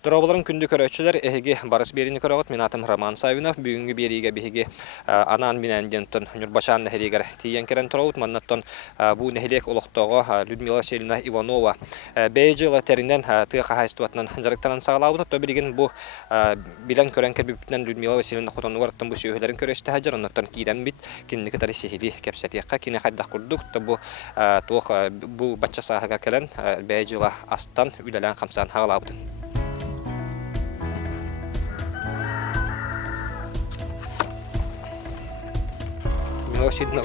Дроболарын күнді көрөчүлөр эһиги барыс берини көрөгөт мен атым Роман Савинов бүгүнгү бериге биһиги анан менен дентон Нурбашан нехилигер тиен керен турабыт маннаттон бу нехилек олоктого Людмила Васильевна Иванова бейжила теринен тыга хайстуатнан жарыктанан сагалабыт то билген бу билен көрөн кербиптен Людмила Васильевна хотонугартан бу сөйлөрүн көрөстө хажарыннан кирен бит кинники тари сехили кепсетиякка кине хайда курдук то бу туох бу бачча сахага келен бейжила астан үлелен камсан хагалабыт. Васильевна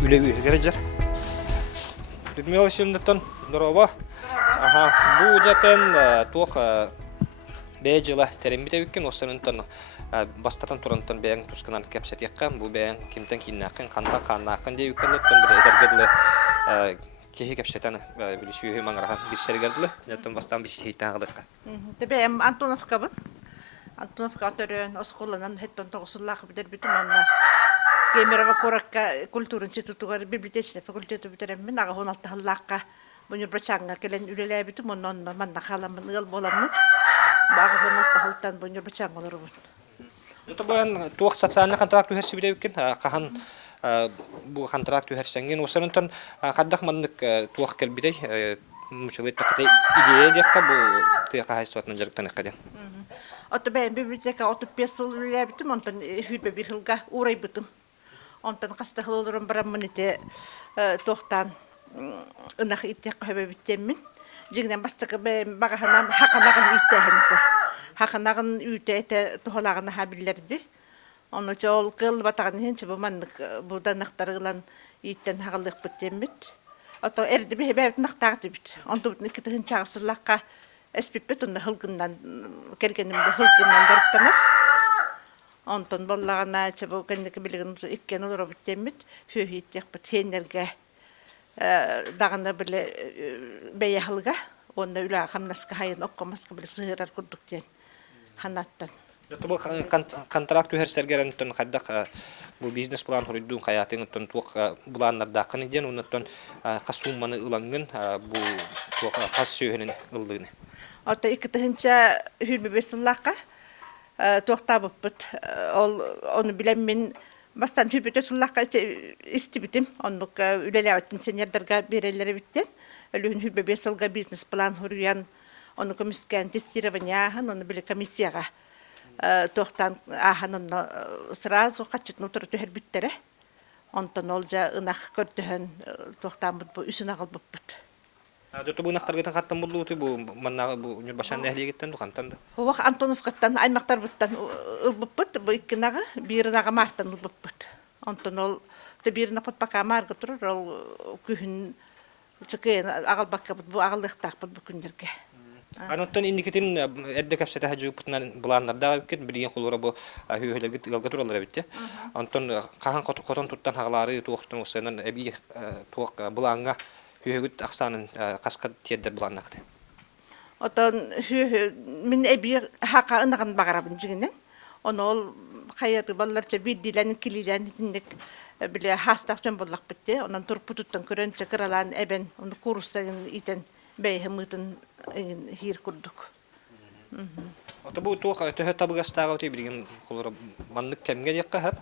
үлегер. Людмила Васильевна здорово. Ага, бу жатен туох бежила теремите үккен осынын бастатан турантан бәң тусканан кепсетекка бу бәң кимтен киннакын канда каннакын деп үккенлеттен бир эдергедле кеһи кепсетен билишүү маңрахан бишсергердле жаттан бастан бишитагылыкка. Тебем Антоновка бу. Антоновка төрөн осколанан хеттон тогусуллак бидер битүманна. Кемерово Коракка культура институтуга библиотечный факультеты битеремин ага 16 халлакка буну бачанга келен үлелебитим оннон манна халамын ыл боламын бага 16 халтан буну бачангаларыбын. Это баян туох социальный контракт үһәрсе билебиккен кахан бу контракт үһәрсәнген осынын каддак маннык туох келбидей мучылык тактай идея декка бу тыга хайсуатнан жарыктан эккаден. Отбен библиотека 35 жыл үлелебитим онтон хүлбе бир жылга урайбытым. Онтан кастахлылырым бараммыните тохтан ынах иттек көбөбүттеммин. Жигнен бастыкы багаханам хаканагын иттехинте. Хаканагын үтете тохолагын хабиллерди. Оны жол кыл батагын хенче бу маннык буданактарыгылан иттен хагалык бүттеммит. Ото эрди бебет нактагы бит. Онту никитин чагысылакка эспиппет онда хылгындан кергенимде хылгындан дарыктанар. Онтон боллагана чабу кендики билген иккен олор биттемит фөһиттек бит хенерге дагында биле бейхылга онда үла хамнаска хайын оккомаска бил сыгырар курдуктен ханаттан. Бу контракт үһәрсәргәрен тон каддак бу бизнес план хурдун каятын тон тук буланнарда кыныден онтон касумманы ылангын бу тук кас сөйһенин ылдыны. Ата икетенче хүлбебесиллакка тоқтабыппыт ол оны билем мен бастан түбөтө суллакка истибитим оннук үлелебиттин сенердерге берелери биттен өлүн хүбебе сылга бизнес план хуруян оны комиссиян тестированияхан оны биле комиссияга тохтан ахан сразу качытны турду хербиттере онтон ол жа ынак көртөһөн тохтан бу үсүн агылбыппыт. Дото бу нактарга каттан булду бу маннага бу Нурбашан нехлигеттен дукантан да. Вак Антоновкаттан аймактар буттан ылбыппыт бу иккинага биринага мартан ылбыппыт. Онтон ол бирина потпака марга турur ол күн чөкөн агалбакка бу агалыктак бу күндөргө. Анаттан индикетин эдде капсета хажыпытнан буланнарда кет билген кулура бу хүйөлөргө тыгалга туралар битте. Антон кахан котон туттан хаглары туактан осенен эби туак буланга Hühüt aksanın kaskad tiyedder bulannaktı. Oton min ebi haka ınagan bagarabın jiginen. Onu ol hayatı ballarca bir dilen kililen tindik bile hastakçan bollak bitti. Ondan turpututtan körönçe kıralan eben onu kurusayın iten beyhemıtın hir kurduk. Ota bu tuğ töhö tabıgastağı öte bilgin kolora manlık kemge yakka hep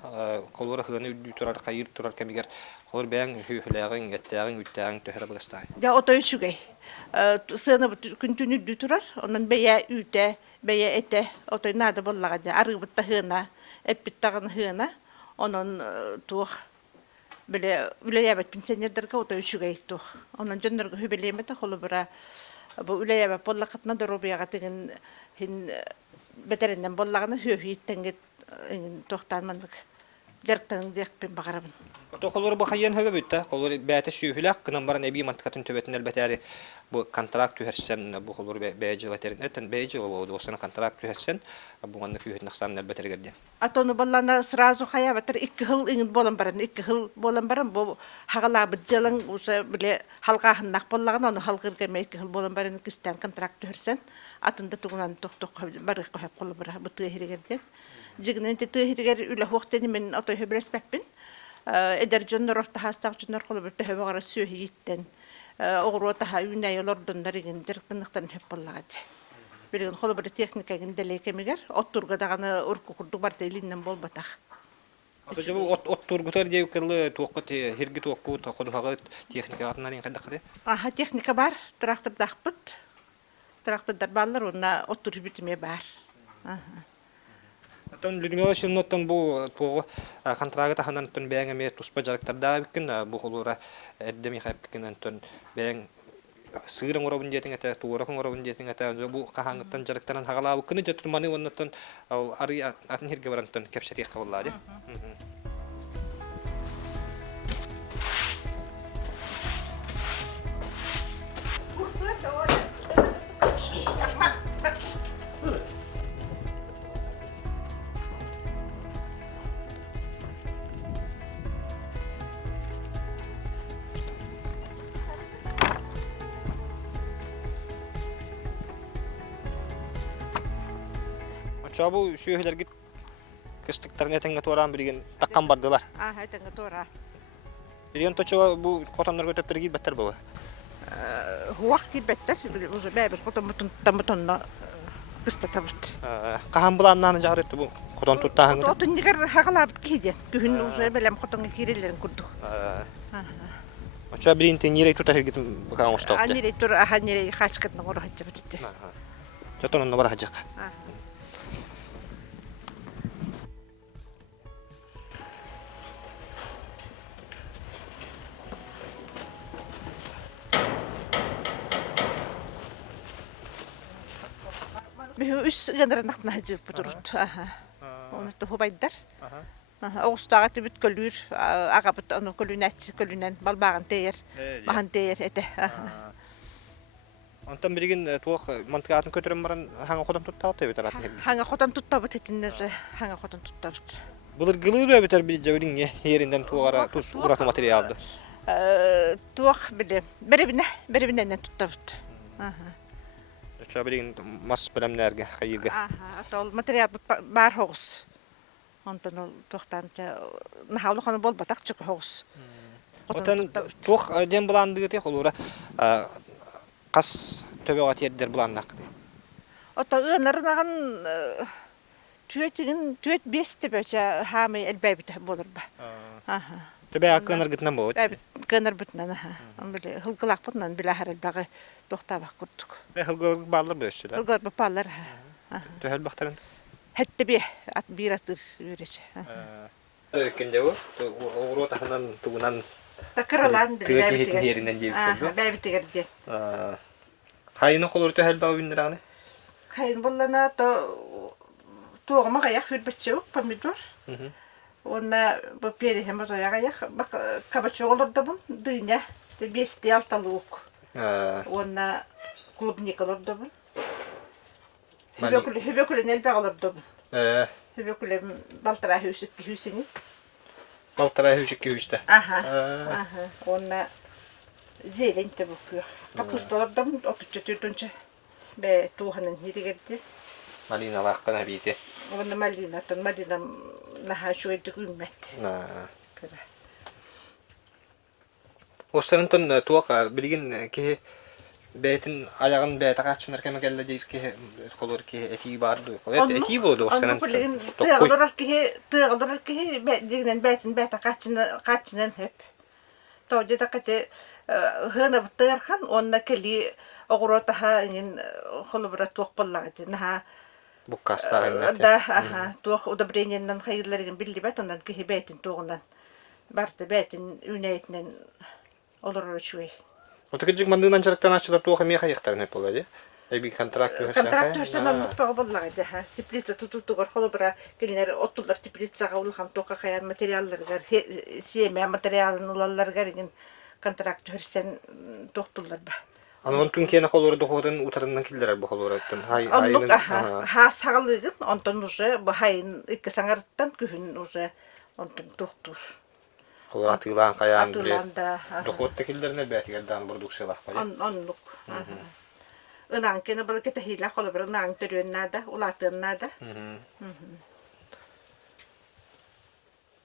kolora hığını üddü turar kayır turar kemiger kolor beğen hühüleğin getteğin ütteğin töhö tabıgastağı. Ya oto üçügey. Sığına küntünü üddü turar. Ondan beye üte, beye ete oto nada bollağa arı bitta hığına, ep bittağın hığına. Onun tuğ bile üleyebet pensionerlerge oto üçügey tuğ. Onun jönlerge hübeleyemete kolu bira bu üleyebet bollaqatna dorobiyağa tegin hin beterinden bollağını hühüyitten tohtanmanlık derkten dekpen bagarabın. Oto kolor bu hayyan hebe bitti. Kolor beyte sühülak kınan baran ebi mantıkatın töbetinin elbeteri bu kontrakt tühersen bu kolor beycileterin eten beycile oldu. Osana kontrakt tühersen bu manlık hühüt naksanın elbeteri geldi. Atonu bollana srazu haya beter 2 yıl ingin bolan baran 2 yıl bolan baran bu hagala bıcılın usa bile halqahın nak bollağın onu halqır gelme 2 yıl bolan baran kistan kontrakt tühersen atında tuğunan tok barıq koyup kolu bıra bıtığı heri geldi. Жигнен те тыгер үле хуктен мен атай хөбрәспәппин. Эдер жоннор ортахастак жоннор колы бер төһөгара сөйи иттен. Огро таха үнәй олордондар иген директенлектен хеп боллагат. Билген колы бер техника ген делекемигер оттурга даганы урку курдук бар делиннен болбатак. Аты бу от тургутар дей кылы туоккут хирги туоккут кодугагы техника атынан кайдакты. Аха техника бар, трактор дахпыт. Трактордар баллар онна оттур битиме бар. Атын Людмила Шилноттан бу туого контрагы таханан тон бәңе ме туспа жарыктарда биккен бу холура эддеми хапкин антон бәң сыырың оробун детиң ата тууракың оробун детиң ата бу кахаңыттан жарыктаран хагалаа буккыны жотурманы оннотон ал ары атын хирге барантон кепшетик кабыллады. Çabu şöhler git kıstıklarına tenge toran bilgen takkan bardılar. Аха тенге тора. Bilgen toço bu kotanlar götüpleri git beter bu. Хуак кибеттер, уже бәбер котомутун тамутунна кыста табыт. Kahan bulanlarını çağırıttı bu kotan tuttağın. Отун нигер хагалабыт кийден. Күһүн уже белем котонга кирелерин курдук. Çabu bilin tenire tutar gitim bakan ostoptu. Анире тур аха нере хачкытны гора хачабытты. Çaton onu var hacık. Бу үс генернакна хажып бутурут. Аха. Оны тухубайдар. Оғыстаға түбіт көлір, ағабыт оны көлінен балбағын тейер, бағын тейер әді. Ondan bilgin tuğ mantıqatını kötürüm baran hangi kodam tuttağı tabi taratın hergi. Хаңа хотан туттабыт әтіннәзі, хаңа хотан туттабыт. Bulur gılığı da biter bir cevdin yerinden tuğara tuz uğratı materyaldı. Туақ білем, бірі-бірінен туттабыт. Çabu bilgin mas bilemlerge, hayırge. Атол материал бар хоғыз. Ondan ol toxtan nahawlı xana bol batak çık hoğuz. Otan tuğ dem bulandığı teh olura qas töbeğat yerder bulandak. Ota ıınarınağın tüet besti böce hamı elbəybit bolur ba. Töbeğat kınar gitnen bu. Bəybit kınar bitnen. Bile hılgılaq bundan bile her elbağı toxtabaq kurduk. Ve hılgılık bağlar böyüsüler. Hılgılaq bapalar. Töhel baktarın. Hette bir atır ürece. Öykünce bu. Oğru tahınan tuğunan Takıralan bile tüveki yerinden deyiptir. Bəybit gerdi. Hayını kolur töhel bağı bindirağını. Kayın bollana tuğma qayak hürbetçeuk pomidor. Ona bu peri hem o yayak bak kabaçı olur da bu dünya de besti altaluk. Ona klubnik olur da bu. Hübekülün elbağ olur da bu. Hübekülün baltara hüsini. Baltara hüsükki hüste. Aha. Ona zeylen de bu kıyor. Pakısta olur da bu 34. Be tuğanın hiri geldi. Malina vakkana biti. Ona Malina naha şu edip ümmet. Osların ton tuğ bilgin ki beytin ayağın beyta kaçınır keme gelle deyiz ki kolur ki eti vardı. Eti buldu osların. Onu bilgin tığılır ki beytin beyta kaçının hep. Tawde da kate hına bıtırkan onna keli oğru taha ingin kolubra tuğ bolladı. Naha Bukkastar. Da tuğ udabreynenden hayırlarının bildi bet ondan ki beytin tuğundan. Bardı beytin üneytinden olur şuy. Otakıcık mandığından çarıktan açılar tuğ kemiye kayıktarın hep olaydı. Bir kontrakt görsen. Kontrakt görsen ben mutfağı bolladı. Tiplitsa tututuğur kolubra gelinler otullar tiplitsa kavulhan tuğ kayan materyalları gar. Siyeme materyalın olallar garigin kontrakt görsen tuğtullar ba. Anın tüm kene kolları doğudan utarından kildiler bu kolları. Onluk ha sağlığın ondan uza bu hayın iki sangarttan kühün uza ondan tuğtur. Kolları atılan kayan. Atılan da. Doğut kildirine beytiger dan produksiyalar koyar. Onluk. Inan kene balık ete hila kolları inan törüyen nada ulatın nada.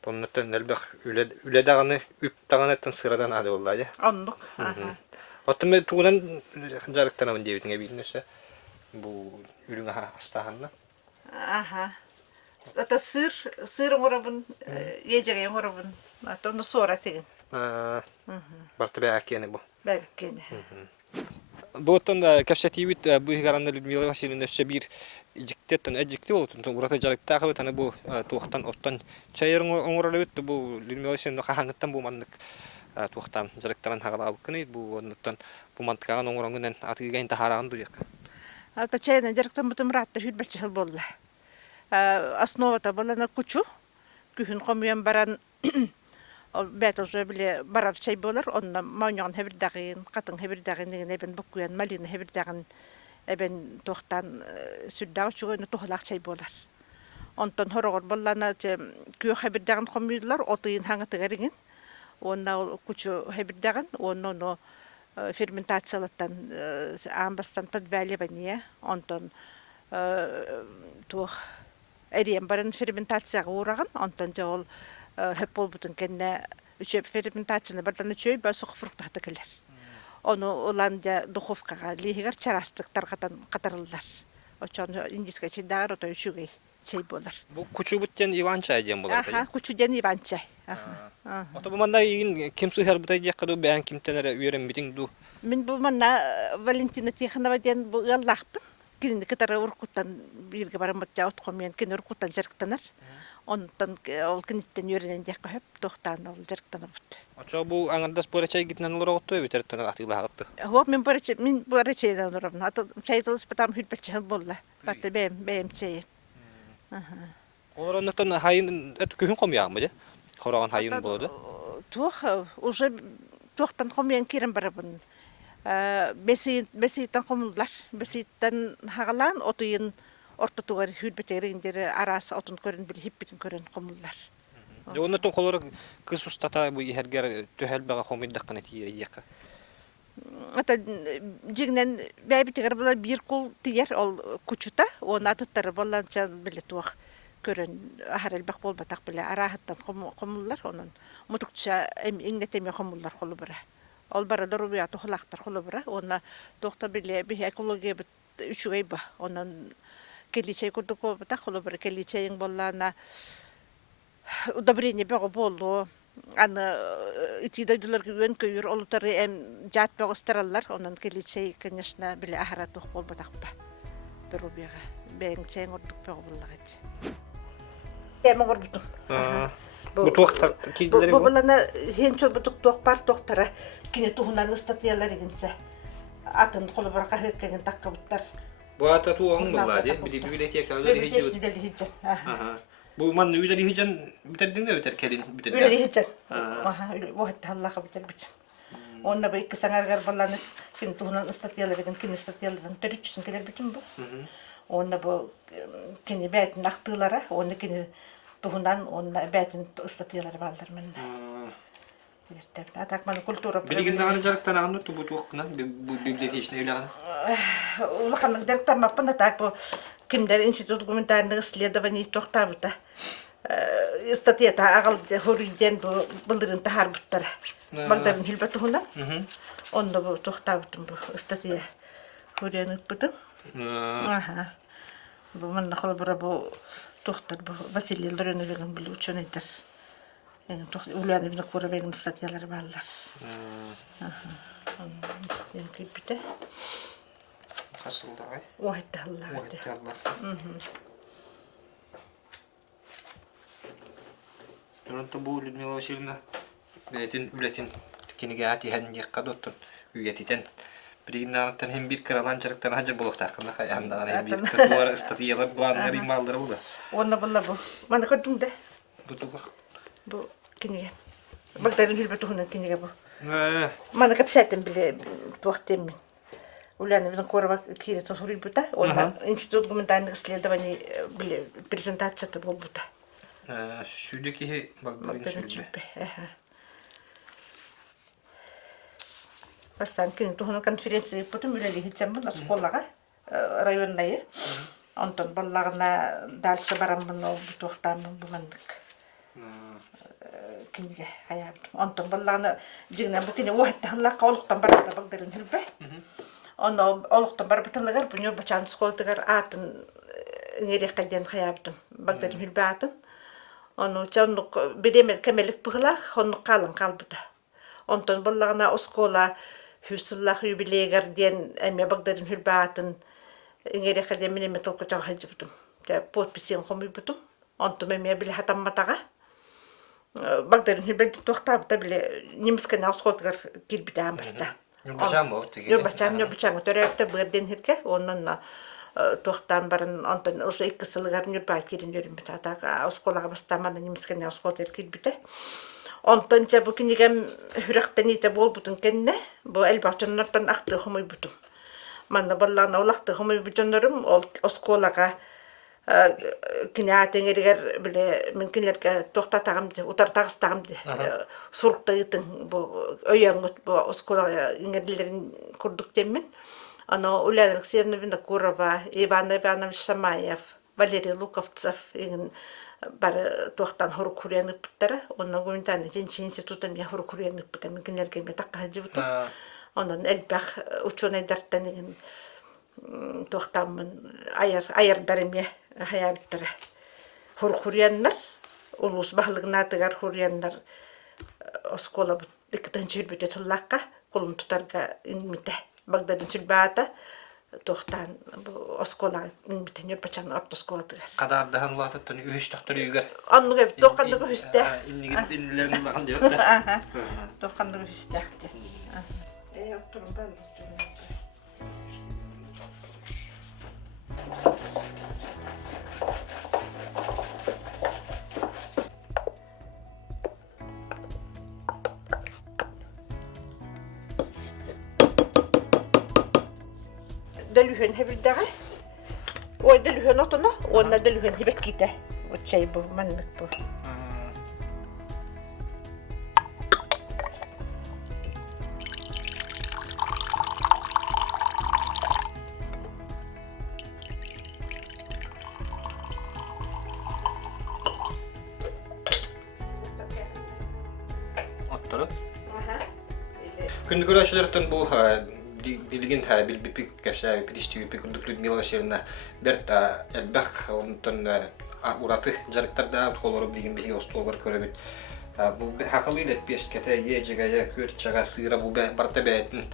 Оннуттан элбэх үледаганы үптаганы сырадан ады болла я. Оннук. Оттоме туунан жарыктанамын дебитиңе билнесе. Бу үрүңө астаханна. Ага. Это сыр оңорабын, ежеге оңорабын. Атону сора теген. Бартыбе акені бу. Бәбіккені. Бұттан кәпсәтейбіт бұйғаранды Людмила Васильевна өсі бір жіктеттен әджікті болуытын. Урата жарықтағы өтіні бұл туақтан оттан чайырың оңыралы өтті. Бұл Людмила Васильевна қағаңыттан бұл мандық туақтан жарықтаран хағала бұққыны. Бұл оңыртан бұл мандықаған оңырыңынан атығығайын тахарағын дұйық. Ата чайна жарықтан бұтым ратты хүлбәтші хыл болды. Основата болана күчу. Күхін қомуян баран бәт уже биле барар чай болар. Онна мауняған хәбірдағын, қатын хәбірдағын деген әбен бұққуян, малина хәбірдағын әбен тоқтан сүрдағы чүгөйні тоқылақ чай болар. Онтан хорогор боллана күйі хәбірдағын қомуydылар, отыйын хаңытығарыңын. Онна күчу хәбірдағын, онна ферментациялаттан амбастан подбәлебәне, онтан тух әрем барын ферментацияға ураган, онтан жол хеп болбутун кенне үчөп ферментацияны бардан үчөй басук фруктаты келер. Оны уланжа духовкага лигер чарастыктар катарылдар. Очон индиска чидагар ото үчүгөй чей болар. Бу күчү буттен иван чай дем болар. Күчүден иван чай. Ото бу манда ин ким сыхар бутай жакка ду бән кимтенере үйрен битиң ду. Мен бу манда Валентина Тихонова ден бу яллахпын. Кинди катары уркуттан бирге барамат жаут комен кен уркуттан жарыктанар. Онтан ол киниттен үйренен жакка хөп тохтан ол жарыктанып бут. Очо бу аңардас бора чай гитнен олор отто өтөртөн атылагытты. Хоп мен бора чайдан олорам. Ата чайдылыс батам хүлбәтче болла. Баты бем чай. Олоронтон хайын эт күн комягымы же? Хораган хайын болду. Тох уже тохтан комен кирен барабын. Беситтен комулдар. Беситтен хагалан отуйын ортотугар хүлбәтергендер арасы отун көрүн бил хиппитин көрүн комулдар. Оннотон колор кыз устата бу ихергер төһәлбәгә хомиддакны тиер яка. Ата жигнен бәбитер була бир кул тиер ол күчүтә, оны аттар болланча биле туак көрүн ахарел бак болбатак биле арахаттан комулдар онун мутукча иңнетеме комулдар колу бара. Ол бара дорубия тухлактар колу бара. Оны токта биле би экология бит үчүгөй ба. Онун келичей курдук болбатак колу бара келичейин боллана удобрение бего болду. Аны итидойдулар күн көйүр олутары жат богыстыралар. Онун келичей, конечно, биле ахара тух болбатак ба. Дорубияга бең чейин ордук бего боллагат. Эмогор бутун. Бу туактар кийдилери бу. Бу булана хенчол бутук туак бар токтара кине тухунан статьялар игинсе. Атын колу бар кахеккен таккабыттар. Бу ата туагың булла ди. Библиотека үлери Бу ман үлери хижан битердиңде өтер келин битердиң. Үлери хижан. Вахт Аллаха битер бит. Онда бу икки саңаргар баланы кин тухунан статьялар игин кин статьялардан төрүчтүн келер битин бу. Онда бу кини бәйтин актылары, онда кини тухунан онда бәйтин статьялары балдар мен. Так мен культура. Билигин дагы жарыктан агын бу туакна бу библиотечный үйлөгөн. Улаханнык жарыктан маппын так бу кимдер институт гуманитарных исследований тохтабыта. Статьята агал хориден бу булдырын тахарбыттар. Багдарын хилбат тухунан. Онда бу тохтабытын бу статья хоренып бутын. Бу мен нахал бара бу тохтар бу Василий Лореновин бил ученыйдар. Уланы бин көрөбөгөн статьялар балдар. Стен кипите. Касылдагы. Уайтта Аллах. Ронто бу Людмила Васильевна билетин киниге ати хәнне кадоттон үйетитен Бригнардан hem bir karalan жарыктан хажы болуктар кына каяндаган hem bir туар статьялар буларга рималдары булды. Онда булла бу. Мана көтүмдө. Бу туга. Бу киниге. Багдарын билбе тухунан киниге бу. Мана капсаттым биле туактем. Уланы бин корова кире тосурил бута. Онда институт гуманитарных исследований биле презентацияты болбута. Шүлеки багдарын шүлбе. Бастан кин тухунан конференция потом үлели хитсамбын школага райондайы. Онтон баллагына дальше барамын ол туактамын бумандык. кинге хаябыт. Онтон балланы жигнен бу кине уаттахла калыктан барда багдарын хилбе. Оно олуктан бар битылыгар бу Нюрбачан школтыгар атын иңерек каден хаябыт. Багдарын хилбе атын. Оно чонлук бидемет кемелик быгылах, хонлук калын калбыта. Онтон баллагына оскола хүсүллах юбилейгар ден эме багдарын хилбе атын иңерек каден менен металко чагыжыбытым. Тэ подписен хомубутум. Онтон эме биле хатамматага. Багдарын хилбе токтабыта биле немскен осколтыгар килбитам баста. Нюрбачан төрөптө бырден хирке, оннан тохтан барын онтон ошо 2 сылыгар Нюрбай кирин жүрүмбүт атага осколага бастамана немскен осколтыр килбите. Онтон ча бу кинигем хүрөктен ите болбутун кенне, бу элбачаннартан акты хомойбутум. Манда баллана олакты хомойбутунорум ол осколага кинаатеңеригер биле мен кинлерге токтатагам деп утартагыстагам деп суруктайтын бу өйөңөт бу осколага иңерлерин курдук демин. Ано Ульяна Алексеевна Курова, Иван Иванович Самаев, Валерий Луковцев ingen бар токтан хорук хүренip биттер. Онун гуманитарный женщин институтун я хорук хүренip биттер. Мен кинлерге ме такка жибутум. Онун элбах ученый дарттан ingen токтамын айырдарыме хаябыттыр. Хорук хүреннер, улус баһлыгынатыгар хүреннер оскола икден жүрбүтө туллакка, колун тутарга инмите. Багдарын сүлбата тохтан оскола инмите Нюрбачан ортосколатыгар. Кадардахан улатыттын үһүс доктор үйгөр. Анныгы тохкандыгы хүстэ. Иннигин динлерин багын деп та. Тохкандыгы хүстэхти. Оттурун бал. Дөлүхөн хебилдәге. Ой, дөлүхөн отоно, онда дөлүхөн хебек ките. Вот чай бу, маннык бу. Оттырып. Күндү көрөшүлөрдөн бу билген билбипик кәшә пристивипик Людмила Васильевна берта элбах онтон ураты жарыктарда холору билген бихи остолор көрөбүт. Бу хакылы лет пескете ежегая көрчага сыра бу барта бәйтин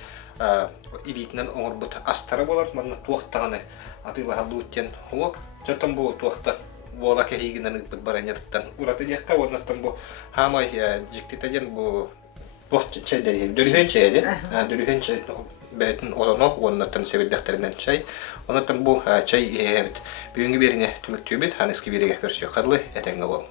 илитнен оңорбут астары болар, мана туактаганы атыла халдуттен хуак. Жотон бу туакта бола кегинен бит баранеттан ураты якка оннан бу хамай жиктетен бу бохт чайдер дөрүгөн чайды. Дөрүгөн чай бәйтін оланы оннаттан себелдәқтерінен чай. Оннаттан бұл чай ебіт. Бүгінгі беріне түміктүү бет, ханески береге көрсі қарлы, әтәңгі бол.